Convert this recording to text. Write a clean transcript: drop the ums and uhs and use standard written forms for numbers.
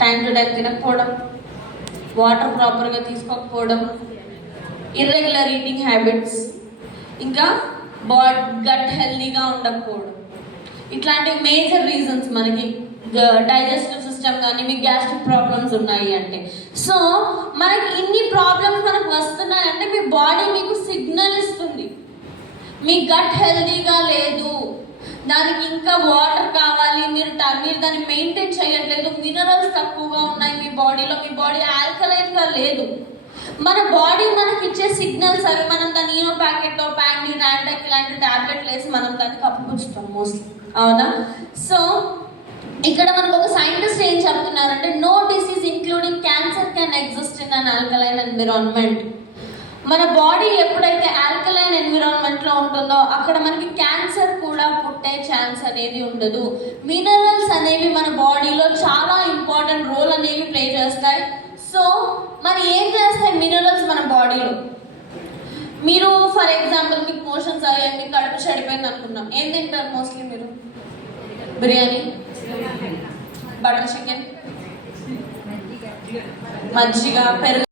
Time to time తినకపోవడం, water ప్రాపర్గా తీసుకోకపోవడం, irregular eating habits, ఇంకా గట్ హెల్దీగా ఉండకపోవడం, ఇట్లాంటి మేజర్ రీజన్స్ మనకి డైజెస్టివ్ సిస్టమ్ కానీ మీకు గ్యాస్ట్రిక్ ప్రాబ్లమ్స్ ఉన్నాయి అంటే. సో మనకి ఇన్ని ప్రాబ్లమ్స్ మనకు వస్తున్నాయి అంటే మీ బాడీ మీకు సిగ్నల్ ఇస్తుంది, మీ గట్ హెల్దీగా లేదు, దానికి ఇంకా వాటర్ కావాలి, మీరు దాన్ని మెయింటైన్ చేయట్లేదు, మినరల్స్ తక్కువగా ఉన్నాయి మీ బాడీలో, మీ బాడీ ఆల్కలైన్గా లేదు. మన బాడీ మనకి ఇచ్చే సిగ్నల్స్ అవి మనం దాన్ని ఈనో ప్యాకెట్లో ప్యాండీ ర్యాండక్ ఇలాంటి టాబ్లెట్లు వేసి మనం దాన్ని కప్పుపుచ్చుతాం మోస్ట్లీ, అవునా? సో ఇక్కడ మనకు ఒక సైంటిస్ట్ ఏం చెప్తున్నారంటే no disease including cancer can exist in an alkaline environment. మన బాడీ ఎప్పుడైతే ఆల్కలైన్ ఎన్విరాన్మెంట్లో ఉంటుందో అక్కడ మనకి క్యాన్సర్ కూడా పుట్టే ఛాన్స్ అనేది ఉండదు. మినరల్స్ అనేవి మన బాడీలో చాలా ఇంపార్టెంట్ రోల్ అనేవి ప్లే చేస్తాయి. సో మరి ఏం చేస్తాయి మినరల్స్ మన బాడీలో? మీరు ఫర్ ఎగ్జాంపుల్ మీకు మోషన్స్ అయ్యాయి, మీకు కడుపు చెడిపోయింది అనుకున్నాం, ఏం తింటారు మోస్ట్లీ మీరు? బిర్యానీ, బటర్ చికెన్, మజ్జిగ, పెరుగు.